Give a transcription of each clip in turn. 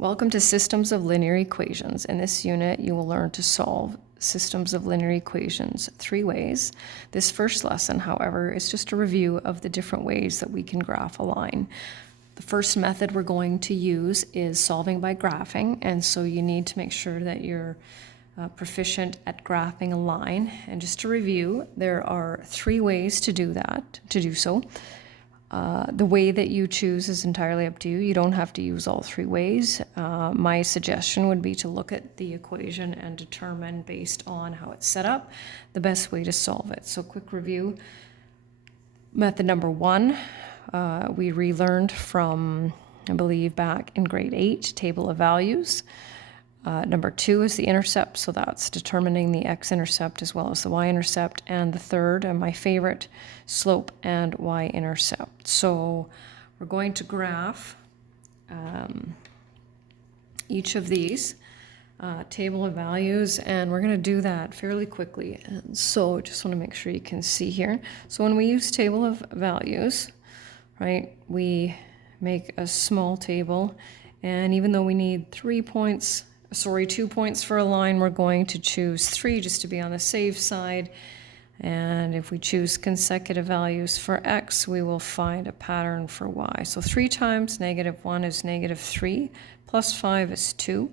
Welcome to Systems of Linear Equations. In this unit, you will learn to solve systems of linear equations 3 ways. This first lesson, however, is just a review of the different ways that we can graph a line. The first method we're going to use is solving by graphing, and so you need to make sure that you're proficient at graphing a line. And just to review, there are 3 ways to do so. The way that you choose is entirely up to you. You don't have to use all 3 ways. My suggestion would be to look at the equation and determine, based on how it's set up, the best way to solve it. So quick review. Method number 1, we relearned from, I believe, back in grade 8, table of values. Number 2 is the intercept, so that's determining the x-intercept as well as the y-intercept. And the third, and my favorite, slope and y-intercept. So we're going to graph each of these table of values, and we're going to do that fairly quickly. And so just want to make sure you can see here. So when we use table of values, right, we make a small table, and even though we need 2 points for a line, we're going to choose 3 just to be on the safe side. And if we choose consecutive values for x, we will find a pattern for y. So 3 times -1 is -3, plus 5 is 2.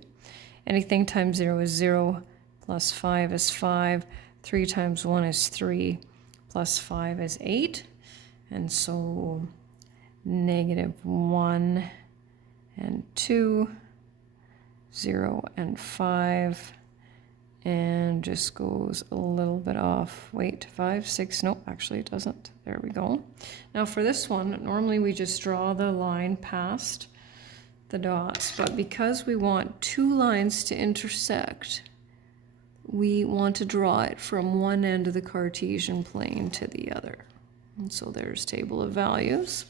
Anything times 0 is 0, plus 5 is 5. 3 times 1 is 3, plus 5 is 8. And so -1 and 2, 0 and 5, and just goes a little bit off. Wait, 5, 6, no, actually it doesn't. There we go. Now for this one, normally we just draw the line past the dots, but because we want 2 lines to intersect, we want to draw it from one end of the Cartesian plane to the other. And so there's table of values.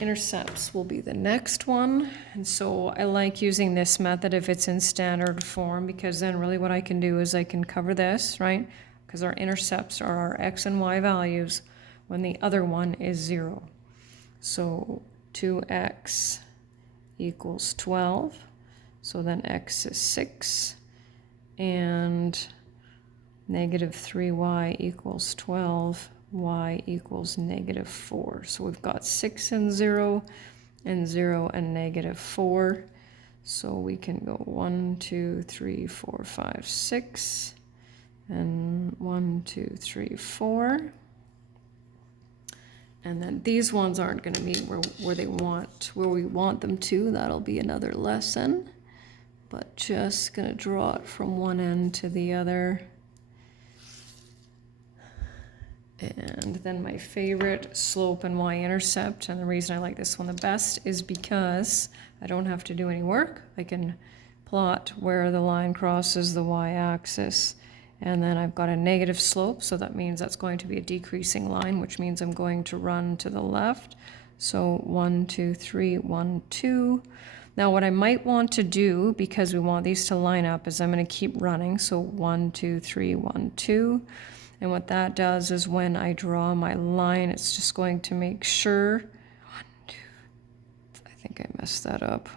Intercepts will be the next one. And so I like using this method if it's in standard form, because then really what I can do is I can cover this, right? Because our intercepts are our x and y values when the other one is 0. So 2x equals 12. So then x is 6. And -3y equals 12. Y equals -4. So we've got 6 and 0, and 0 and -4. So we can go 1, 2, 3, 4, 5, 6, and 1, 2, 3, 4. And then these ones aren't going to meet where we want them to. That'll be another lesson. But just going to draw it from one end to the other. And then my favorite, slope and y-intercept. And the reason I like this one the best is because I don't have to do any work. I can plot where the line crosses the y-axis. And then I've got a negative slope, so that means that's going to be a decreasing line, which means I'm going to run to the left. So 1, 2, 3, 1, 2. Now what I might want to do, because we want these to line up, is I'm going to keep running. So 1, 2, 3, 1, 2. And what that does is when I draw my line, it's just going to make sure, 1, 2, I think I messed that up.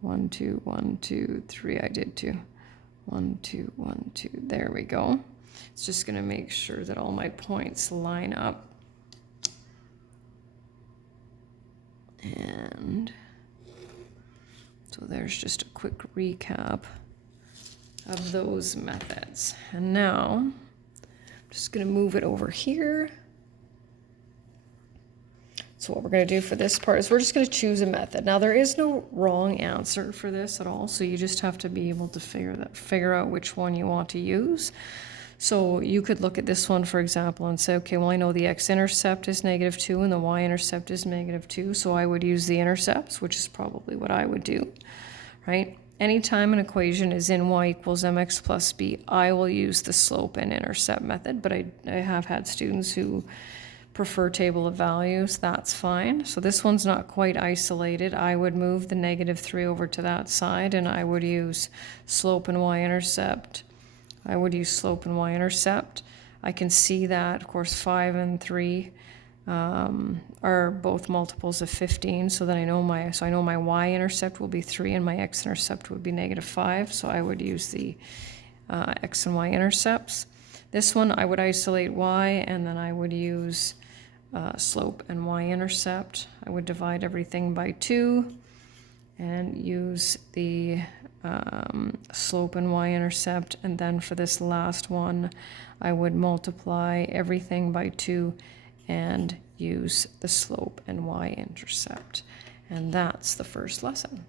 1, 2, 1, 2, 3, I did too. 1, 2, 1, 2, there we go. It's just gonna make sure that all my points line up. And so there's just a quick recap of those methods. And now I'm just going to move it over here. So what we're going to do for this part is we're just going to choose a method. Now there is no wrong answer for this at all, so you just have to be able to figure out which one you want to use. So you could look at this one, for example, and say, okay, well, I know the x-intercept is -2 and the y-intercept is -2, so I would use the intercepts, which is probably what I would do, right? Anytime an equation is in y equals mx plus b, I will use the slope and intercept method, but I have had students who prefer table of values. That's fine. So this one's not quite isolated. I would move the -3 over to that side, and I would use slope and y-intercept. I can see that, of course, 5 and 3 are both multiples of 15, so that I know my y-intercept will be 3 and my x-intercept would be -5, so I would use the x and y-intercepts. This one I would isolate y, and then I would use slope and y-intercept. I would divide everything by 2 and use the slope and y-intercept, and then for this last one I would multiply everything by 2 and use the slope and y-intercept. And that's the first lesson.